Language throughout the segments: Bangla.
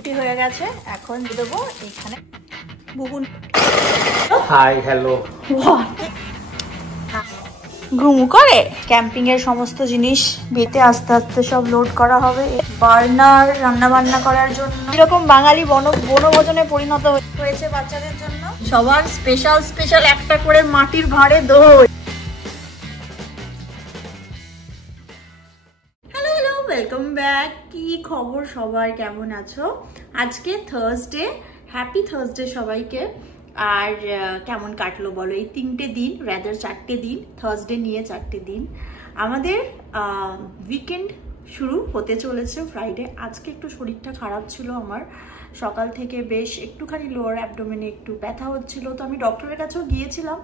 রুটি হয়ে গেছে, এখন দেবো এখানে বুবুন। Hi hello. ঘুমু করে ক্যাম্পিং এর সমস্ত জিনিস বেতে আস্তে আস্তে সব লোড করা হবে। বার্নার রান্না বান্না করার জন্য এরকম বাঙালি বনভোজনে পরিণত হয়েছে বাচ্চাদের জন্য। সবার স্পেশাল স্পেশাল একটা করে মাটির ভাঁড়ে দই। Hello hello, welcome back. কি খবর সবার, কেমন আছো? আজকে থার্সডে, হ্যাপি থার্সডে সবাইকে। আর কেমন কাটলো বলো এই 3টে দিন, রাদার 4টে দিন, থার্সডে নিয়ে 4টে দিন। আমাদের উইকেন্ড শুরু হতে চলেছে ফ্রাইডে। আজকে একটু শরীরটা খারাপ ছিল আমার, সকাল থেকে বেশ একটুখানি লোয়ার অ্যাবডোমেনে একটু ব্যথা হচ্ছিল। তো আমি ডক্টরের কাছেও গিয়েছিলাম,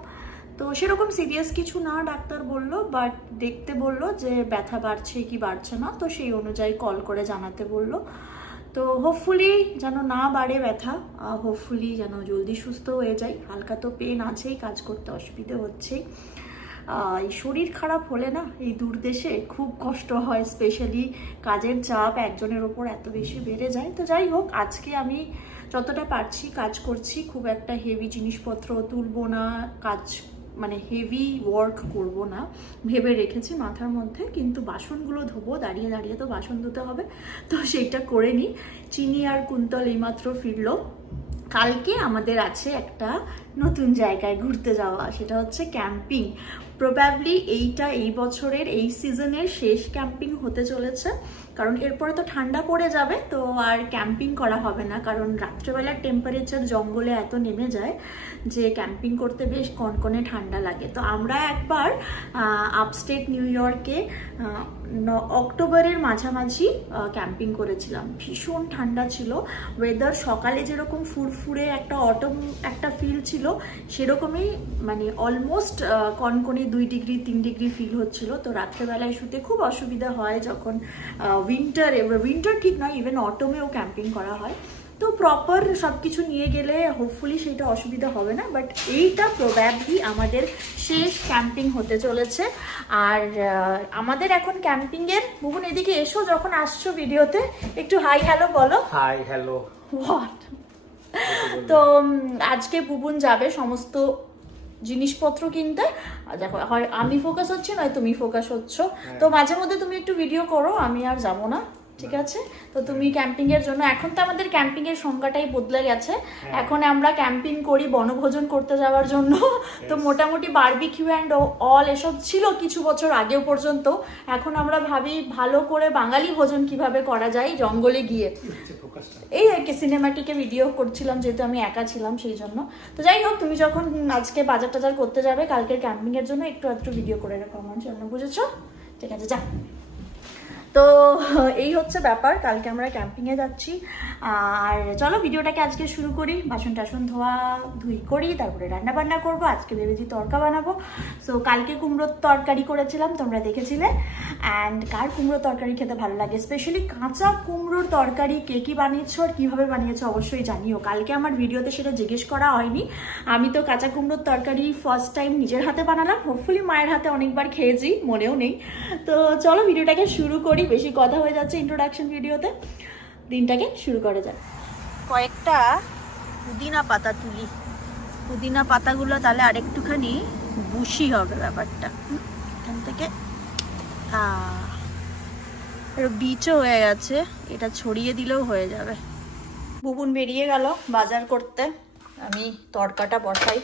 তো সেরকম সিরিয়াস কিছু না ডাক্তার বললো, বাট দেখতে বললো যে ব্যথা বাড়ছে কি বাড়ছে না, তো সেই অনুযায়ী কল করে জানাতে বললো। তো হোপফুলি যেন না বাড়ে ব্যথা, হোপফুলি যেন জলদি সুস্থ হয়ে যায়। হালকা তো পেন আছেই, কাজ করতে অসুবিধে হচ্ছেই। এই শরীর খারাপ হলে না এই দূর দেশে খুব কষ্ট হয়, স্পেশালি কাজের চাপ একজনের ওপর এত বেশি বেড়ে যায়। তো যাই হোক, আজকে আমি যতটা পারছি কাজ করছি, খুব একটা হেভি জিনিসপত্র তুলবো না, কাজ মানে হেভি ওয়ার্ক করব না ভেবে রেখেছি মাথার মধ্যে। কিন্তু বাসনগুলো ধোবো, দাঁড়িয়ে দাঁড়িয়ে তো বাসন ধুতে হবে, তো সেইটা করে নিই। চিনি আর কুন্তল এইমাত্র ফিরলো। কালকে আমাদের আছে একটা নতুন জায়গায় ঘুরতে যাওয়া, সেটা হচ্ছে ক্যাম্পিং। প্রবাবলি এইটা এই বছরের এই সিজনের শেষ ক্যাম্পিং হতে চলেছে, কারণ এরপরে তো ঠান্ডা পড়ে যাবে, তো আর ক্যাম্পিং করা হবে না। কারণ রাত্রেবেলার টেম্পারেচার জঙ্গলে এত নেমে যায় যে ক্যাম্পিং করতে বেশ কনকনে ঠান্ডা লাগে। তো আমরা একবার আপস্টেট নিউ ইয়র্কে অক্টোবরের মাঝামাঝি ক্যাম্পিং করেছিলাম। ভীষণ ঠান্ডা ছিল ওয়েদার, সকালে যেরকম ফুরফুরে একটা অটম একটা ফিল ছিল, সেরকমই মানে অলমোস্ট কনকনে 2 ডিগ্রি 3 ডিগ্রি ফিল হচ্ছিল। তো রাত্রেবেলায় শুতে খুব অসুবিধা হয় যখন উইন্টার ঠিক নয়, ইভেন অটমেও ক্যাম্পিং করা হয়। তো প্রপার সব কিছু নিয়ে গেলে হোপফুলি সেটা অসুবিধা হবে না, বাট এইটা প্রবাবলি আমাদের শেষ ক্যাম্পিং হতে চলেছে। আর আমাদের এখন ক্যাম্পিংয়ের, বুবুন এদিকে এসো, যখন আসছো ভিডিওতে একটু হাই হ্যালো বলো। Hi hello. হোয়াট? তো আজকে বুবুন যাবে সমস্ত জিনিসপত্র কিনতে। দেখো, হয় আমি ফোকাস হচ্ছি, নয় তুমি ফোকাস হচ্ছ। তো মাঝে মধ্যে তুমি একটু ভিডিও করো, আমি আর যাবো না, ঠিক আছে? তো তুমি ক্যাম্পিং এর জন্য, এখন তো আমাদের ক্যাম্পিং এর সংজ্ঞাটাই বদলে গেছে। এখন আমরা ক্যাম্পিং করি বনভোজন করতে যাওয়ার জন্য। তো মোটামুটি বারবিকিউ অ্যান্ড অল এসব ছিল কিছু বছর আগেও পর্যন্ত। এখন আমরা ভাবি ভালো করে বাঙালি ভোজন কিভাবে করা যায় জঙ্গলে গিয়ে। এই আর কি সিনেমাটিকে ভিডিও করছিলাম, যেহেতু আমি একা ছিলাম সেই জন্য। তো যাই হোক, তুমি যখন আজকে বাজার টাজার করতে যাবে কালকের ক্যাম্পিং এর জন্য, একটু ভিডিও করে রাখো আমার জন্য, বুঝেছো? ঠিক আছে, যা। তো এই হচ্ছে ব্যাপার, কালকে আমরা ক্যাম্পিংয়ে যাচ্ছি। আর চলো ভিডিওটাকে আজকে শুরু করি। বাসন টাসন ধুই করি, তারপরে রান্না বান্না করবো। আজকে ভেবেছি তড়কা বানাবো। সো কালকে কুমড়োর তরকারি করেছিলাম, তোমরা দেখেছিলে। অ্যান্ড কার কুমড়োর তরকারি খেতে ভালো লাগে, স্পেশালি কাঁচা কুমড়োর তরকারি কে কি বানিয়েছো আর কীভাবে বানিয়েছো অবশ্যই জানিও। কালকে আমার ভিডিওতে সেটা জিজ্ঞেস করা হয়নি। আমি তো কাঁচা কুমড়োর তরকারি ফার্স্ট টাইম নিজের হাতে বানালাম, হোপফুলি মায়ের হাতে অনেকবার খেয়েছি, মনেও নেই। তো চলো ভিডিওটাকে শুরু করি, বেশি কথা হয়ে যাচ্ছে ইন্ট্রোডাকশন ভিডিওতে। দিনটাকে শুরু করা যায়। কয়েকটা পুদিনা পাতা তুলি, পুদিনা পাতাগুলো তাহলে আরেকটুখানি বুশি হবে ব্যাপারটা। এখান থেকে বীজও হয়ে গেছে, এটা ছড়িয়ে দিলেও হয়ে যাবে। বুবুন বেরিয়ে গেল বাজার করতে, আমি তরকাটা বসাই।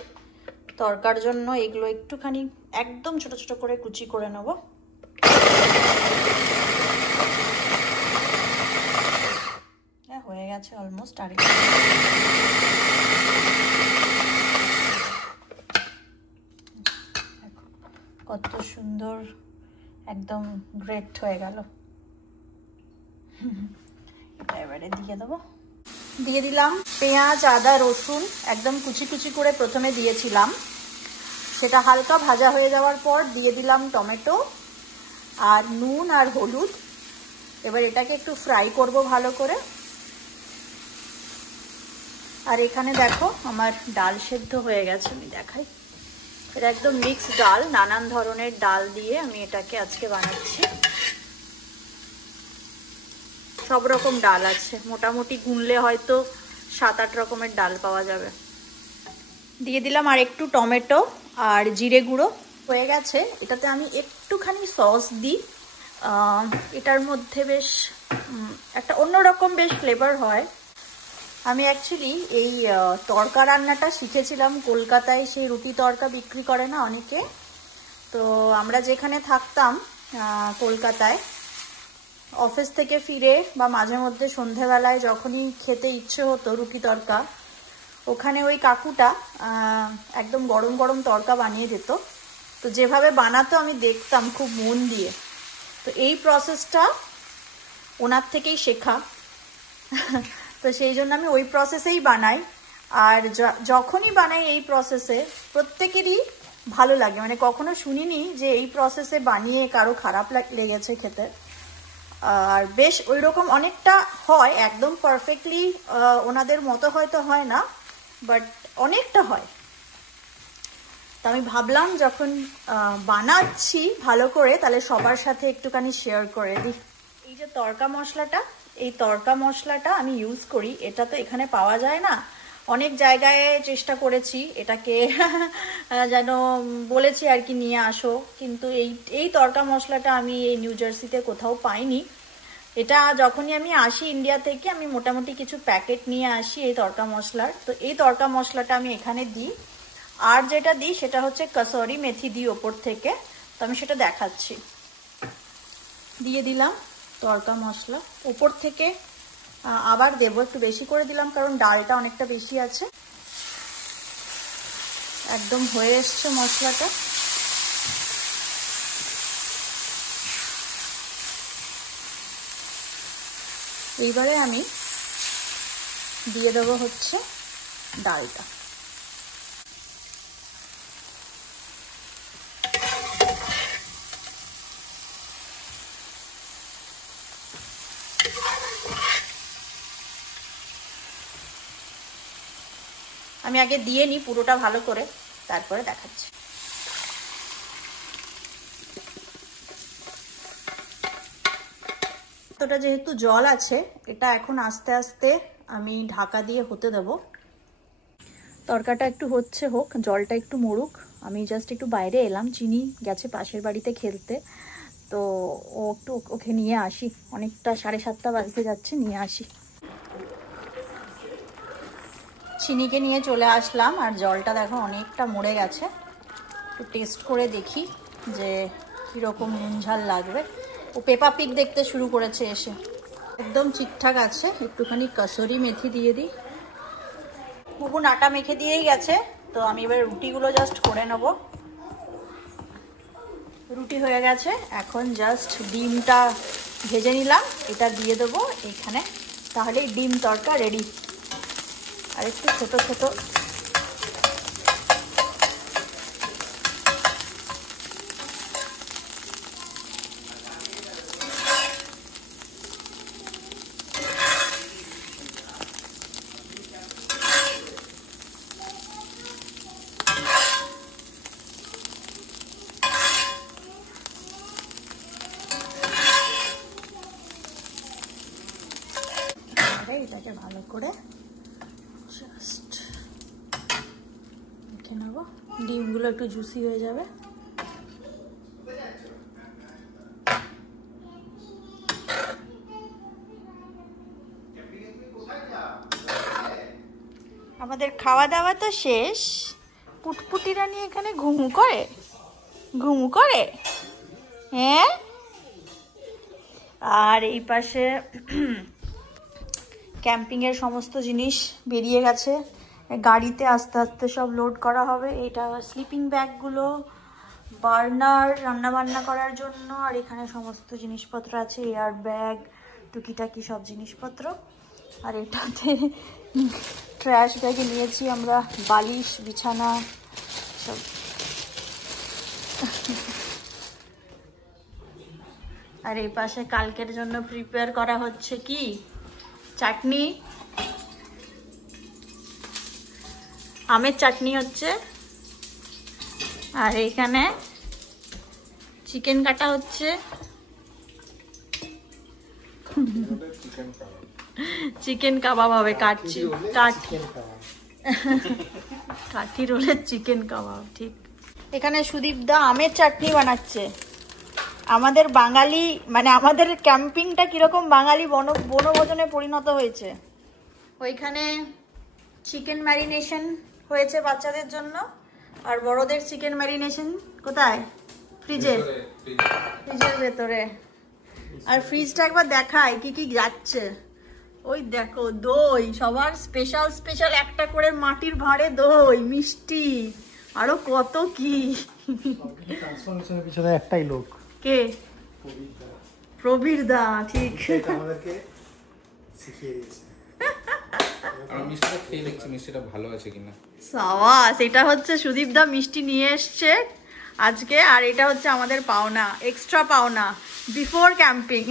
তরকার জন্য এগুলো একটুখানি একদম ছোট ছোট করে কুচি করে নেবো। হয়ে গেছে অলমোস্ট। আর কত সুন্দর একদম গ্রেট হয়ে গেল। এটা এবারে দিয়ে দেবো। দিয়ে দিলাম পেঁয়াজ, আদা, রসুন একদম কুচি কুচি করে প্রথমে দিয়েছিলাম, সেটা হালকা ভাজা হয়ে যাওয়ার পর দিয়ে দিলাম টমেটো আর নুন আর হলুদ। এবার এটাকে একটু ফ্রাই করব ভালো করে। আর এখানে দেখো আমার ডাল সেদ্ধ হয়ে গেছে, আমি দেখাই। এটা একদম মিক্সড ডাল, নানান ধরনের ডাল দিয়ে আমি এটাকে আজকে বানাচ্ছি। সব রকম ডাল আছে, মোটামুটি গুনলে হয়তো 7-8 রকমের ডাল পাওয়া যাবে। দিয়ে দিলাম আর একটু টমেটো আর জিরে গুঁড়ো। হয়ে গেছে। এটাতে আমি একটুখানি সস দিই, এটার মধ্যে বেশ একটা অন্যরকম বেশ ফ্লেভার হয়। আমি অ্যাকচুয়ালি এই তড়কা রান্নাটা শিখেছিলাম কলকাতায়, সেই রুটি তড়কা বিক্রি করে না অনেকে। তো আমরা যেখানে থাকতাম কলকাতায়, অফিস থেকে ফিরে বা মাঝে মধ্যে সন্ধেবেলায় যখনই খেতে ইচ্ছে হতো রুটি তড়কা, ওখানে ওই কাকুটা একদম গরম গরম তড়কা বানিয়ে দিত। তো যেভাবে বানাতো আমি দেখতাম খুব মন দিয়ে। তো এই প্রসেসটা ওনার থেকেই শেখা। তো সেই জন্য আমি ওই প্রসেসেই বানাই। আর যখনই বানাই এই প্রসেসে প্রত্যেকেরই ভালো লাগে, মানে কখনো শুনিনি যে এই প্রসেসে বানিয়ে কারো খারাপ লেগেছে খেতে। আর বেশ ওই রকম অনেকটা হয়, একদম পারফেক্টলি ওনাদের মতো হয়তো হয় না, বাট অনেকটা হয়। তো আমি ভাবলাম যখন বানাচ্ছি ভালো করে, তাহলে সবার সাথে একটুখানি শেয়ার করে দিই। এই যে তড়কা মশলাটা, এই তড়কা মশলাটা আমি ইউজ করি। এটা তো এখানে পাওয়া যায় না, অনেক জায়গায় চেষ্টা করেছি এটাকে যেন বলেছি আর কি নিয়ে আসো, কিন্তু এই তড়কা মশলাটা আমি এই নিউ জার্সিতে কোথাও পাইনি। এটা যখনই আমি আসি ইন্ডিয়া থেকে, আমি মোটামুটি কিছু প্যাকেট নিয়ে আসি এই তড়কা মশলার। তো এই তড়কা মশলাটা আমি এখানে দিই। আর যেটা দিই সেটা হচ্ছে কসুরি মেথি দিই ওপর থেকে। তো আমি সেটা দেখাচ্ছি। দিয়ে দিলাম তড়কা মশলা ওপর থেকে, আবার দেবো, একটু বেশি করে দিলাম কারণ ডালটা অনেকটা বেশি আছে। একদম হয়ে এসছে মশলাটা। এইবারে আমি দিয়ে দেবো হচ্ছে ডালটা। আমি আগে দিয়ে নিই পুরোটা ভালো করে, তারপরে দেখাচ্ছি। এতটা যেহেতু জল আছে, এটা এখন আস্তে আস্তে আমি ঢাকা দিয়ে হতে দেব। তরকাটা একটু হচ্ছে, হোক, জলটা একটু মরুক। আমি জাস্ট একটু বাইরে এলাম, চিনি গেছে পাশের বাড়িতে খেলতে, তো ওকে নিয়ে আসি। অনেকটা 7:30 বাজতে যাচ্ছে, নিয়ে আসি। চিনিকে নিয়ে চলে আসলাম, আর জলটা দেখো অনেকটা মরে গেছে। একটু টেস্ট করে দেখি যে কীরকম নুন ঝাল লাগবে। ও পেপা পিগ দেখতে শুরু করেছে এসে। একদম ঠিকঠাক আছে। একটুখানি কসুরি মেথি দিয়ে দিই। বুবুন আটা মেখে দিয়েই গেছে, তো আমি এবার রুটিগুলো জাস্ট করে নেব। রুটি হয়ে গেছে, এখন জাস্ট ডিমটা ভেজে নিলাম, এটা দিয়ে দেবো এখানে, তাহলেই ডিম তড়কা রেডি। আর একটু ছোট ছোট এটাকে ভালো করে জাস্ট মেখে নেব। ডিমগুলো একটু জুসি হয়ে যাবে। আমাদের খাওয়া দাওয়া তো শেষ। পুটপুটিরা নিয়ে এখানে ঘুমু করে, হ্যাঁ। আর এই পাশে ক্যাম্পিংয়ের সমস্ত জিনিস বেরিয়ে গেছে, গাড়িতে আস্তে আস্তে সব লোড করা হবে। এটা স্লিপিং ব্যাগগুলো, বার্নার রান্নাবান্না করার জন্য, আর এখানে সমস্ত জিনিসপত্র আছে, এয়ার ব্যাগ, টুকিটাকি সব জিনিসপত্র। আর এটাতে ট্র্যাশ ব্যাগে নিয়েছি আমরা বালিশ, বিছানা সব। আর এই পাশে কালকের জন্য প্রিপেয়ার করা হচ্ছে কি চাটনি, আমের চাটনি হচ্ছে। আর এখানে চিকেন কাটা হচ্ছে। চিকেন কাবাব হবে। কাঠি রোলের চিকেন কাবাব, ঠিক। এখানে সুদীপ দা আমের চাটনি বানাচ্ছে। আমাদের বাঙালি মানে আমাদের ক্যাম্পিংটা কিরকম বাঙালি বনভোজনে পরিণত হয়েছে। ওইখানে চিকেন ম্যারিনেশন হয়েছে বাচ্চাদের জন্য, আর বড়দের চিকেন ম্যারিনেশন কোথায়? ফ্রিজের ভেতরে। আর ফ্রিজটা একবার দেখায় কি কি যাচ্ছে। ওই দেখো দই, সবার স্পেশাল স্পেশাল একটা করে মাটির ভাঁড়ে দই, মিষ্টি, আরো কত কি। ট্রান্সফরমেশনের পিছনে একটাই লোক, কে? প্রবীর দা, ঠিক। আমাদেরকে শিখিয়ে দিয়েছে। আমি মিষ্টিটা খেয়ে দেখছি মিষ্টিটা ভালো আছে কিনা। সাবাস, এটা হচ্ছে সুদীপ দা মিষ্টি নিয়ে এসছে আজকে, আর এটা হচ্ছে আমাদের পাওনা, এক্সট্রা পাওনা বিফোর ক্যাম্পিং।